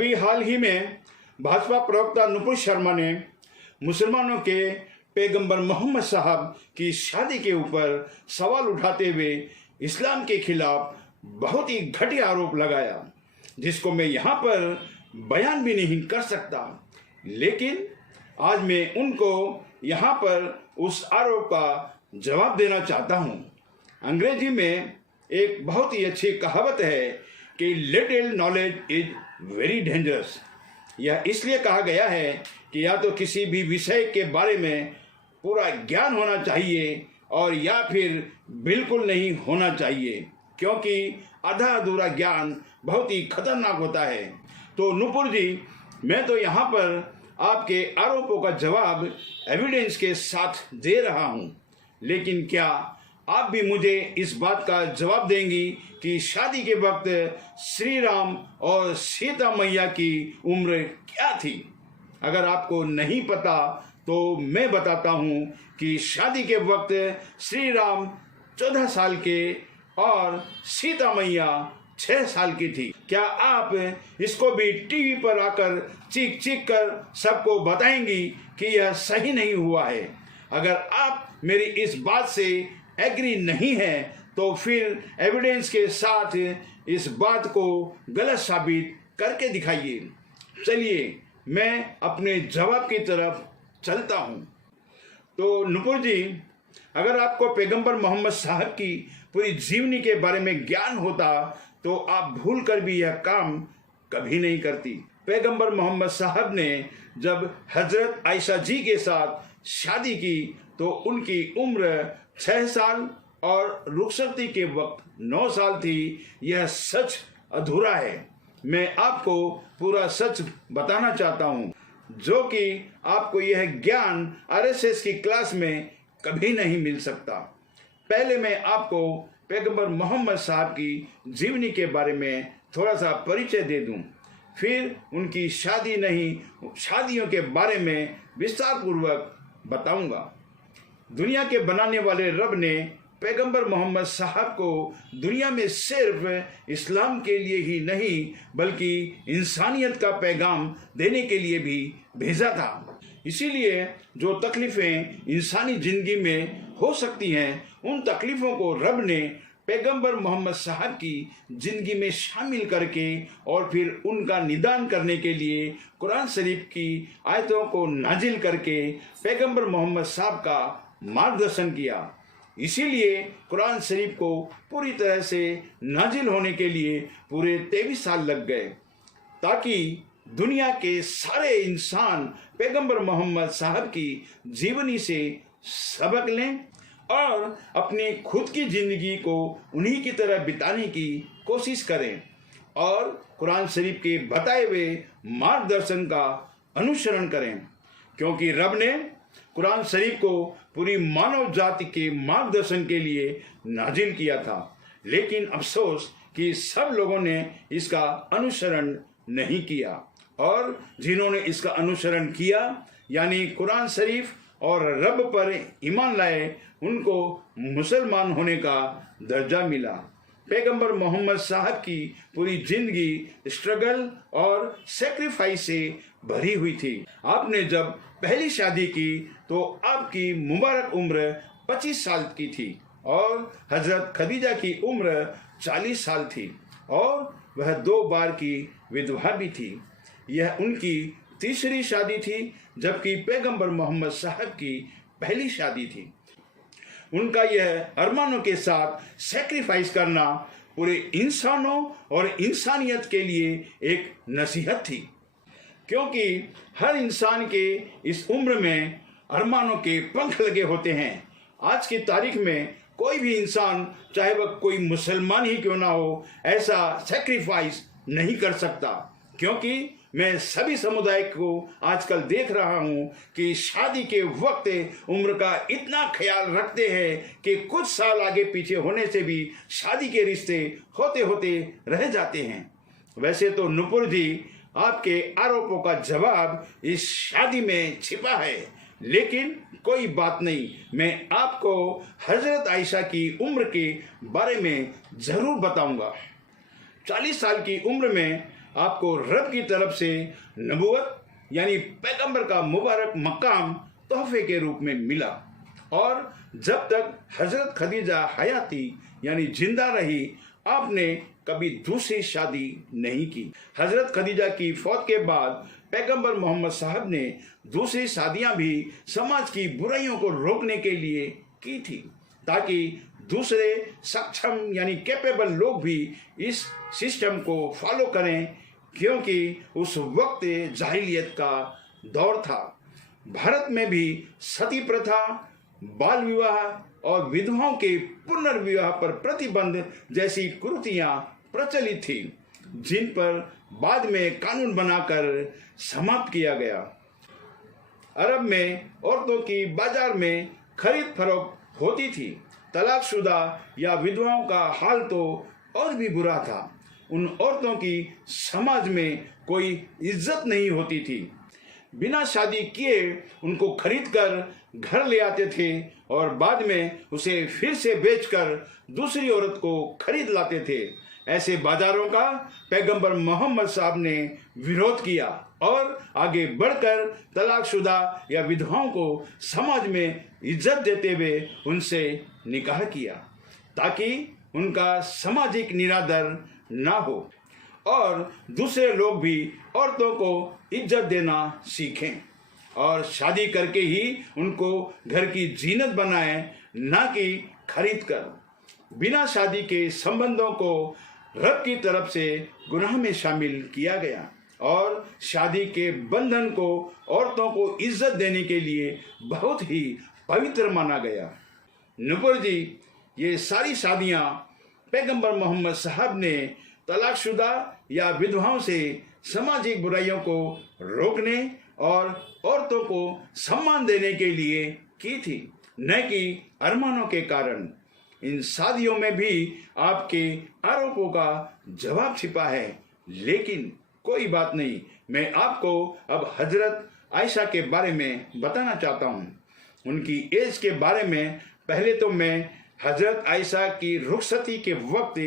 अभी हाल ही में भाजपा प्रवक्ता नुपुर शर्मा ने मुसलमानों के पैगंबर मोहम्मद साहब की शादी के ऊपर सवाल उठाते हुए इस्लाम के खिलाफ बहुत ही घटिया आरोप लगाया, जिसको मैं यहाँ पर बयान भी नहीं कर सकता। लेकिन आज मैं उनको यहाँ पर उस आरोप का जवाब देना चाहता हूँ। अंग्रेजी में एक बहुत ही अच्छी कहावत है कि little knowledge is very dangerous. यह इसलिए कहा गया है कि या तो किसी भी विषय के बारे में पूरा ज्ञान होना चाहिए और या फिर बिल्कुल नहीं होना चाहिए, क्योंकि आधा अधूरा ज्ञान बहुत ही खतरनाक होता है। तो नुपुर जी, मैं तो यहाँ पर आपके आरोपों का जवाब एविडेंस के साथ दे रहा हूँ, लेकिन क्या आप भी मुझे इस बात का जवाब देंगी कि शादी के वक्त श्री राम और सीता मैया की उम्र क्या थी? अगर आपको नहीं पता तो मैं बताता हूँ कि शादी के वक्त श्री राम 14 साल के और सीता मैया 6 साल की थी। क्या आप इसको भी टीवी पर आकर चीख चीख कर सबको बताएंगी कि यह सही नहीं हुआ है? अगर आप मेरी इस बात से एग्री नहीं है तो फिर एविडेंस के साथ इस बात को गलत साबित करके दिखाइए। चलिए मैं अपने जवाब की तरफ चलता हूँ। तो नुपुर जी, अगर आपको पैगंबर मोहम्मद साहब की पूरी जीवनी के बारे में ज्ञान होता तो आप भूल कर भी यह काम कभी नहीं करती। पैगंबर मोहम्मद साहब ने जब हजरत आयशा जी के साथ शादी की तो उनकी उम्र 6 साल और रुखसती के वक्त 9 साल थी। यह सच अधूरा है। मैं आपको पूरा सच बताना चाहता हूँ, जो कि आपको यह ज्ञान आरएसएस की क्लास में कभी नहीं मिल सकता। पहले मैं आपको पैगंबर मोहम्मद साहब की जीवनी के बारे में थोड़ा सा परिचय दे दूं, फिर उनकी शादियों के बारे में विस्तार पूर्वक बताऊंगा। दुनिया के बनाने वाले रब ने पैगंबर मोहम्मद साहब को दुनिया में सिर्फ इस्लाम के लिए ही नहीं बल्कि इंसानियत का पैगाम देने के लिए भी भेजा था। इसीलिए जो तकलीफें इंसानी जिंदगी में हो सकती हैं, उन तकलीफों को रब ने पैगंबर मोहम्मद साहब की जिंदगी में शामिल करके और फिर उनका निदान करने के लिए कुरान शरीफ की आयतों को नाजिल करके पैगंबर मोहम्मद साहब का मार्गदर्शन किया। इसीलिए कुरान शरीफ को पूरी तरह से नाजिल होने के लिए पूरे 23 साल लग गए, ताकि दुनिया के सारे इंसान पैगंबर मोहम्मद साहब की जीवनी से सबक लें और अपनी खुद की जिंदगी को उन्हीं की तरह बिताने की कोशिश करें और कुरान शरीफ के बताए हुए मार्गदर्शन का अनुसरण करें, क्योंकि रब ने कुरान शरीफ को पूरी मानव जाति के मार्गदर्शन के लिए नाजिल किया था। लेकिन अफसोस कि सब लोगों ने इसका अनुसरण नहीं किया, और जिन्होंने इसका अनुसरण किया यानी कुरान शरीफ और रब पर ईमान लाए, उनको मुसलमान होने का दर्जा मिला। पैगंबर मोहम्मद साहब की पूरी जिंदगी स्ट्रगल और सेक्रीफाइस से भरी हुई थी। आपने जब पहली शादी की तो आपकी मुबारक उम्र 25 साल की थी और हजरत खदीजा की उम्र 40 साल थी और वह 2 बार की विधवा भी थी। यह उनकी तीसरी शादी थी, जबकि पैगंबर मोहम्मद साहब की पहली शादी थी। उनका यह अरमानों के साथ सेक्रीफाइस करना पूरे इंसानों और इंसानियत के लिए एक नसीहत थी, क्योंकि हर इंसान के इस उम्र में अरमानों के पंख लगे होते हैं। आज की तारीख में कोई भी इंसान, चाहे वह कोई मुसलमान ही क्यों ना हो, ऐसा सेक्रीफाइस नहीं कर सकता, क्योंकि मैं सभी समुदाय को आजकल देख रहा हूं कि शादी के वक्त उम्र का इतना ख्याल रखते हैं कि कुछ साल आगे पीछे होने से भी शादी के रिश्ते होते होते रह जाते हैं। वैसे तो नुपुर जी, आपके आरोपों का जवाब इस शादी में छिपा है, लेकिन कोई बात नहीं, मैं आपको हजरत आयशा की उम्र के बारे में जरूर बताऊंगा। 40 साल की उम्र में आपको रब की तरफ से नबूवत यानी पैगंबर का मुबारक मकाम तोहफे के रूप में मिला। और जब तक हजरत खदीजा हयाती यानी जिंदा रही, आपने कभी दूसरी शादी नहीं की। हजरत खदीजा की फौत के बाद पैगंबर मोहम्मद साहब ने दूसरी शादियां भी समाज की बुराइयों को रोकने के लिए की थी, ताकि दूसरे सक्षम यानी कैपेबल लोग भी इस सिस्टम को फॉलो करें, क्योंकि उस वक्त जाहिलियत का दौर था। भारत में भी सती प्रथा, बाल विवाह और विधवाओं के पुनर्विवाह पर प्रतिबंध जैसी कुरीतियां प्रचलित थी, जिन पर बाद में कानून बनाकर समाप्त किया गया। अरब में औरतों की बाजार में खरीद फरोख्त होती थी। तलाकशुदा या विधवाओं का हाल तो और भी बुरा था। उन औरतों की समाज में कोई इज्जत नहीं होती थी। बिना शादी किए उनको खरीदकर घर ले आते थे और बाद में उसे फिर से बेचकर दूसरी औरत को खरीद लाते थे। ऐसे बाजारों का पैगंबर मोहम्मद साहब ने विरोध किया और आगे बढ़कर तलाकशुदा या विधवाओं को समाज में इज्जत देते हुए उनसे निकाह किया, ताकि उनका सामाजिक निरादर ना हो और दूसरे लोग भी औरतों को इज्जत देना सीखें और शादी करके ही उनको घर की जीनत बनाएं, ना कि खरीद कर। बिना शादी के संबंधों को रब की तरफ से गुनाह में शामिल किया गया और शादी के बंधन को औरतों को इज्जत देने के लिए बहुत ही पवित्र माना गया। नुपुर जी, ये सारी शादियां पैगंबर मोहम्मद साहब ने तलाकशुदा या विधवाओं से सामाजिक बुराइयों को रोकने और औरतों को सम्मान देने के लिए की थी, न कि अरमानों के कारण। इन शादियों में भी आपके आरोपों का जवाब छिपा है, लेकिन कोई बात नहीं, मैं आपको अब हजरत आयशा के बारे में बताना चाहता हूँ। उनकी एज के बारे में पहले तो मैं हजरत आयशा की रुखसती के वक्त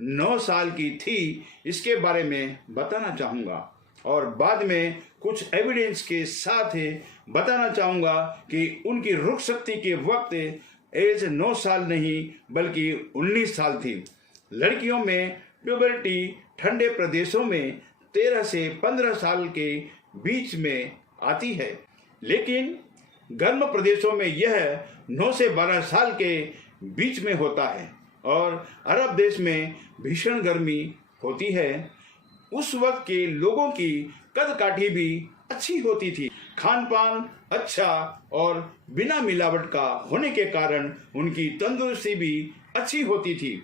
9 साल की थी, इसके बारे में बताना चाहूँगा और बाद में कुछ एविडेंस के साथ बताना चाहूँगा कि उनकी रुखसती के वक्त एज 9 साल नहीं बल्कि 19 साल थी। लड़कियों में प्यूबर्टी ठंडे प्रदेशों में 13 से 15 साल के बीच में आती है, लेकिन गर्म प्रदेशों में यह 9 से 12 साल के बीच में होता है और अरब देश में भीषण गर्मी होती है। उस वक्त के लोगों की कद काठी भी अच्छी होती थी। खान पान अच्छा और बिना मिलावट का होने के कारण उनकी तंदुरुस्ती भी अच्छी होती थी।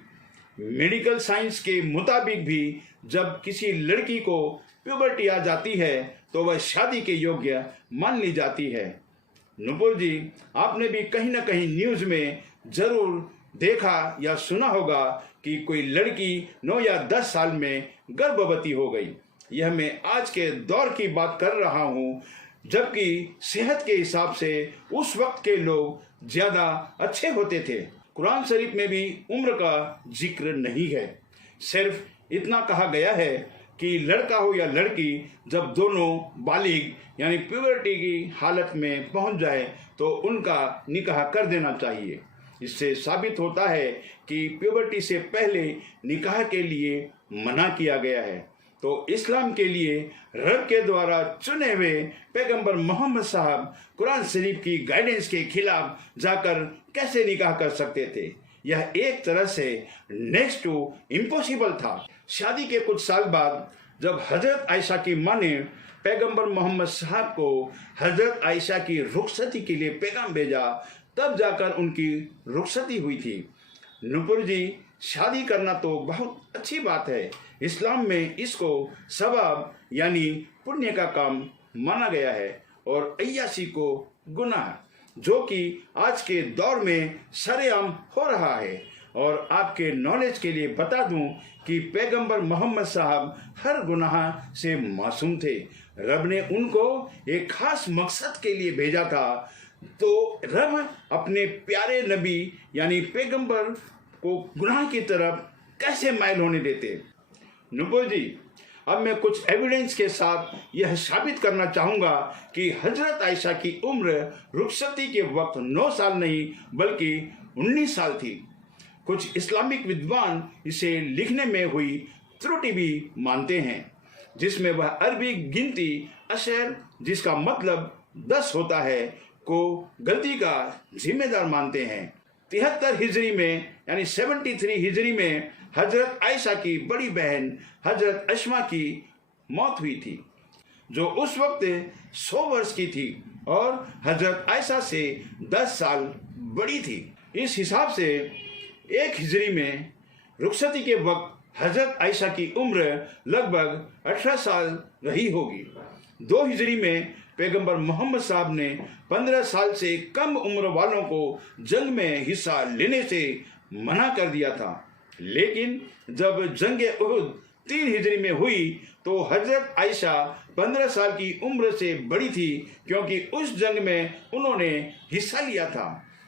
मेडिकल साइंस के मुताबिक भी जब किसी लड़की को प्यूबर्टी आ जाती है तो वह शादी के योग्य मान ली जाती है। नुपुर जी, आपने भी कहीं ना कहीं न्यूज़ में जरूर देखा या सुना होगा कि कोई लड़की 9 या 10 साल में गर्भवती हो गई। यह मैं आज के दौर की बात कर रहा हूँ, जबकि सेहत के हिसाब से उस वक्त के लोग ज़्यादा अच्छे होते थे। कुरान शरीफ में भी उम्र का जिक्र नहीं है, सिर्फ इतना कहा गया है कि लड़का हो या लड़की जब दोनों बालिग यानी प्यूबर्टी की हालत में पहुंच जाए तो उनका निकाह कर देना चाहिए। इससे साबित होता है कि प्यूबर्टी से पहले निकाह के लिए मना किया गया है। तो इस्लाम के लिए रब के द्वारा चुने हुए पैगंबर मोहम्मद साहब कुरान शरीफ की गाइडेंस के खिलाफ जाकर कैसे निकाह कर सकते थे? यह एक तरह से नेक्स्ट टू इम्पॉसिबल था। शादी के कुछ साल बाद जब हजरत आयशा की माँ ने पैगंबर मोहम्मद साहब को हजरत आयशा की रुखसती के लिए पैगाम भेजा, तब जाकर उनकी रुखसती हुई थी। नुपुर जी, शादी करना तो बहुत अच्छी बात है। इस्लाम में इसको सवाब यानी पुण्य का काम माना गया है और अय्याशी को गुनाह, जो कि आज के दौर में सरेआम हो रहा है। और आपके नॉलेज के लिए बता दूं कि पैगंबर मोहम्मद साहब हर गुनाह से मासूम थे। रब ने उनको एक खास मकसद के लिए भेजा था, तो रब अपने प्यारे नबी यानी पैगंबर को गुनाह की तरफ कैसे माइल होने देते? नुपुर जी, अब मैं कुछ एविडेंस के साथ यह साबित करना चाहूँगा कि हजरत आयशा की उम्र रुखसती के वक्त 9 साल नहीं बल्कि 19 साल थी। कुछ इस्लामिक विद्वान इसे लिखने में हुई त्रुटि भी मानते हैं, जिसमें वह अरबी गिनती अशर, जिसका मतलब 10 होता है, को गलती का जिम्मेदार मानते हैं। 73 हिजरी में यानी 73 हिजरी में हजरत आयशा की बड़ी बहन हजरत अश्मा की मौत हुई थी, जो उस वक्त 100 वर्ष की थी और हजरत आयशा से 10 साल बड़ी थी। इस हिसाब से 1 हिजरी में रुखसती के वक्त हजरत आयशा की उम्र लगभग 18 साल रही होगी। 2 हिजरी में पैगंबर मोहम्मद साहब ने 15 साल से कम उम्र वालों को जंग में हिस्सा लेने से मना कर दिया था, लेकिन जब जंग उहुद 3 हिजरी में हुई तो हजरत आयशा 15 साल की उम्र से बड़ी थी, क्योंकि उस जंग में उन्होंने हिस्सा लिया था।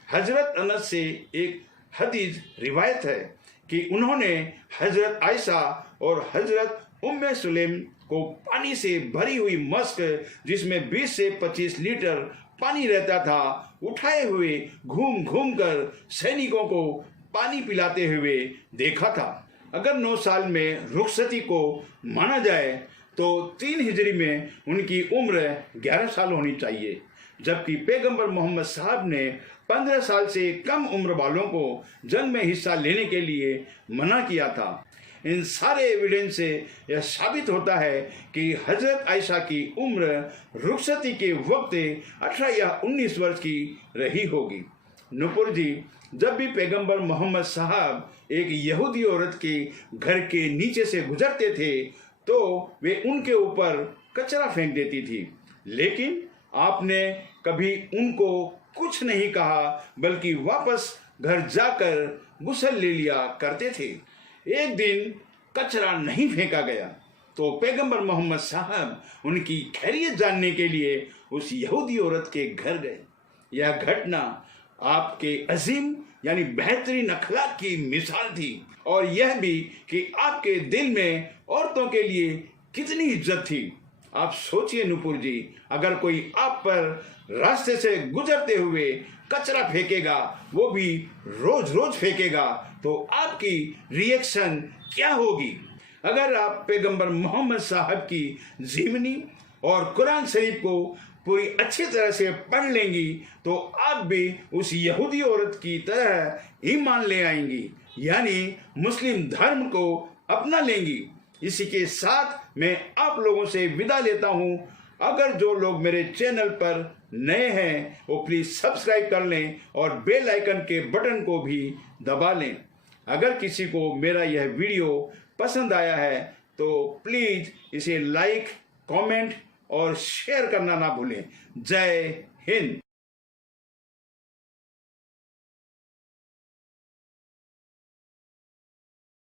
हजरत अनस से एक हदीस रिवायत है कि उन्होंने हजरत आयशा और हजरत उम्मे सुलेम को पानी से भरी हुई मस्क, जिसमें 20 से 25 लीटर पानी रहता था, उठाए हुए घूम घूम कर सैनिकों को पानी पिलाते हुए देखा था। अगर 9 साल में रुखसती को माना जाए तो 3 हिजरी में उनकी उम्र 11 साल होनी चाहिए, जबकि पैगंबर मोहम्मद साहब ने 15 साल से कम उम्र वालों को जंग में हिस्सा लेने के लिए मना किया था। इन सारे एविडेंस से यह साबित होता है कि हजरत आयशा की उम्र रुखसती के वक्त 18 या 19 वर्ष की रही होगी। नुपुर जी, जब भी पैगंबर मोहम्मद साहब एक यहूदी औरत के घर के नीचे से गुजरते थे तो वे उनके ऊपर कचरा फेंक देती थी, लेकिन आपने कभी उनको कुछ नहीं कहा, बल्कि वापस घर जाकर गुस्ल ले लिया करते थे। एक दिन कचरा नहीं फेंका गया तो पैगंबर मोहम्मद साहब उनकी खैरियत जानने के लिए उस यहूदी औरत के घर गए। यह घटना आपके अजीम यानी बेहतरीन अखलाक की मिसाल थी, और यह भी कि आपके दिल में औरतों के लिए कितनी इज्जत थी। आप सोचिए नुपुर जी, अगर कोई आप पर रास्ते से गुजरते हुए कचरा फेंकेगा, वो भी रोज रोज फेंकेगा, तो आपकी रिएक्शन क्या होगी? अगर आप पैगंबर मोहम्मद साहब की जीवनी और कुरान शरीफ को पूरी अच्छी तरह से पढ़ लेंगी तो आप भी उस यहूदी औरत की तरह ईमान ले आएंगी, यानी मुस्लिम धर्म को अपना लेंगी। इसी के साथ मैं आप लोगों से विदा लेता हूँ। अगर जो लोग मेरे चैनल पर नए हैं वो प्लीज़ सब्सक्राइब कर लें और बेल आइकन के बटन को भी दबा लें। अगर किसी को मेरा यह वीडियो पसंद आया है तो प्लीज़ इसे लाइक, कमेंट और शेयर करना ना भूलें। जय हिंद।